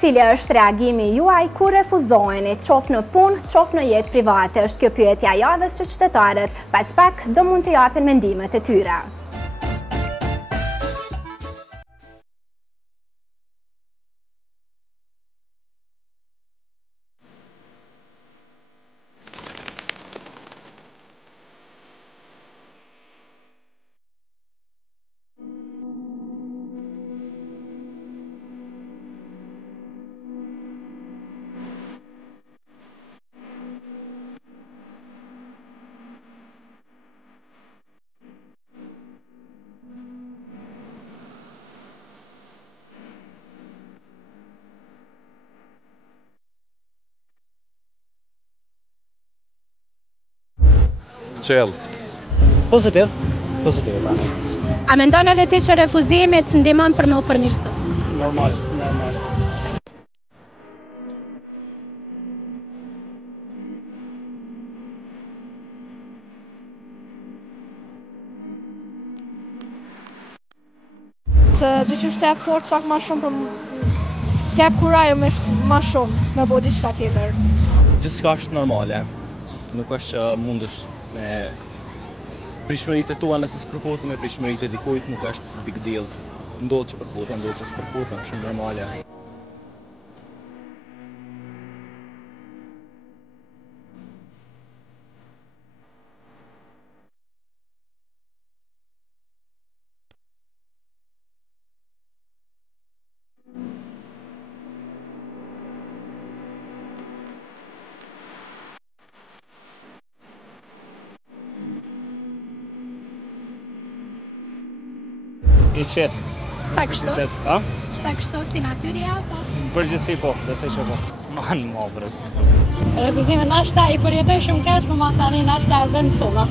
Cili është reagimi juaj kur refuzoheni qoftë në punë, qoftë në jetë private? Është kjo pyetja e javës që qytetarët pas pak do mund të japin mendimet e tyre. Qell. Pozitiv tani. A mendon edhe ti që refuzimi të ndihmon për me u përmirësu? Normal. Se dyqysh të jep forcë pak ma shumë për të jep kurajë ma shumë me bo diçka tjetër. Gjithçka është normale. Nuk është që mundësh me prishmëritë tua nëse s'përputhen me prishmëritë e dikujt, nuk është big deal. Ndodh që përputhen, ndodh që s'përputhen, shumë normale. I qetë. Sta kështu? A? Sta kështu si natyri apo? Përgjithësi po, besoj që po. Man më brez. Refuzime nashta i përjetoj shumë keq, për masani nashta ardhen soma.